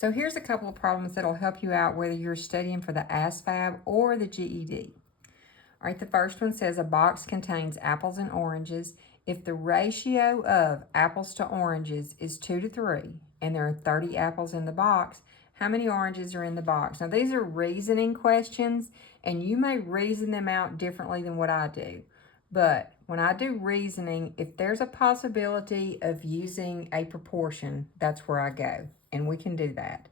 So here's a couple of problems that'll help you out whether you're studying for the ASVAB or the GED. All right, the first one says a box contains apples and oranges. If the ratio of apples to oranges is 2 to 3, and there are 30 apples in the box, how many oranges are in the box? Now, these are reasoning questions, and you may reason them out differently than what I do. But when I do reasoning, if there's a possibility of using a proportion, that's where I go, and we can do that.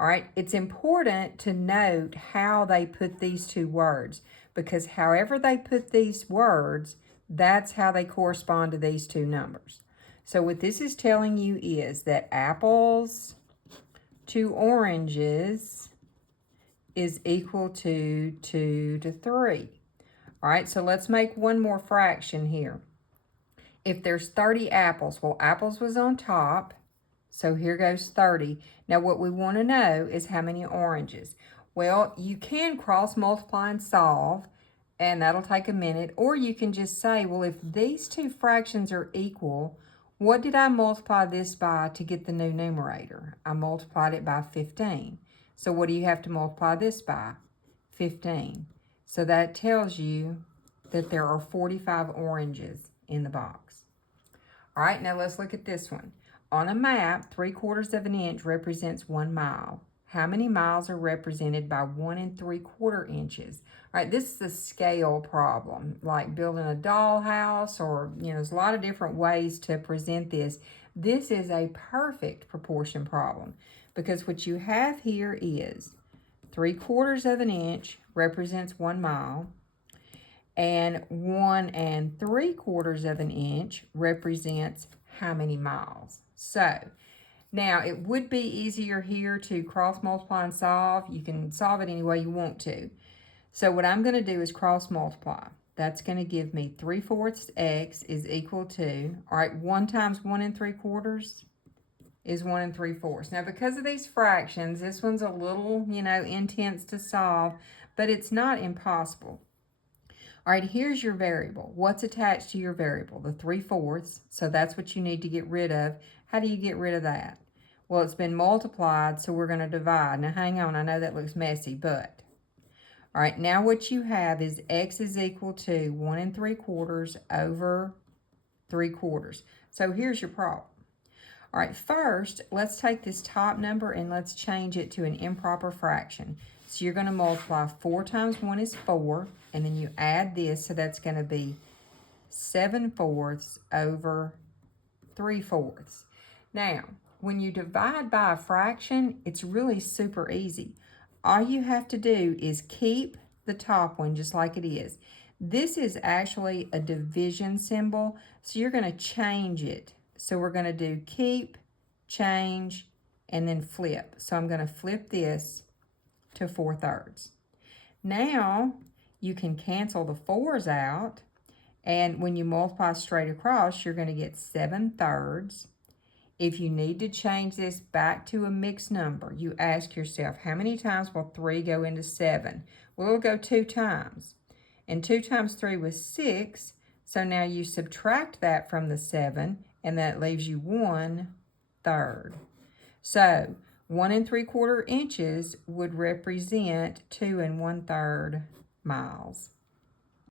All right, it's important to note how they put these two words, because however they put these words, that's how they correspond to these two numbers. So what this is telling you is that apples to oranges is equal to 2 to 3. All right, so let's make one more fraction here. If there's 30 apples, well, apples was on top, so here goes 30. Now what we want to know is how many oranges. Well, you can cross multiply and solve, and that'll take a minute. Or you can just say, well, if these two fractions are equal, what did I multiply this by to get the new numerator? I multiplied it by 15. So what do you have to multiply this by? 15. So that tells you that there are 45 oranges in the box. All right, now let's look at this one. On a map, 3/4 of an inch represents 1 mile. How many miles are represented by 1 3/4 inches? All right, this is a scale problem, like building a dollhouse, or, there's a lot of different ways to present this. This is a perfect proportion problem, because what you have here is 3/4 of an inch represents 1 mile, and 1 3/4 of an inch represents how many miles? So now it would be easier here to cross multiply and solve. You can solve it any way you want to. So what I'm going to do is cross multiply. That's going to give me 3/4 x is equal to, all right, 1 times 1 3/4 is 1 3/4. Now because of these fractions, this one's a little, intense to solve, but it's not impossible. All right, here's your variable. What's attached to your variable? The 3/4, so that's what you need to get rid of. How do you get rid of that? Well, it's been multiplied, so we're going to divide. Now, hang on, I know that looks messy, but. All right, now what you have is x is equal to 1 3/4 over 3/4. So here's your problem. All right, first, let's take this top number and let's change it to an improper fraction. So you're going to multiply 4 times 1 is 4, and then you add this, so that's going to be 7/4 over 3/4. Now, when you divide by a fraction, it's really super easy. All you have to do is keep the top one just like it is. This is actually a division symbol, so you're going to change it. So we're going to do keep, change, and then flip. So I'm going to flip this to 4/3. Now, you can cancel the 4's out, and when you multiply straight across, you're going to get 7/3. If you need to change this back to a mixed number, you ask yourself, how many times will 3 go into 7? Well, it'll go 2 times. And 2 times 3 was 6, so now you subtract that from the 7, and that leaves you 1/3. So 1 3/4 inches would represent 2 1/3 miles.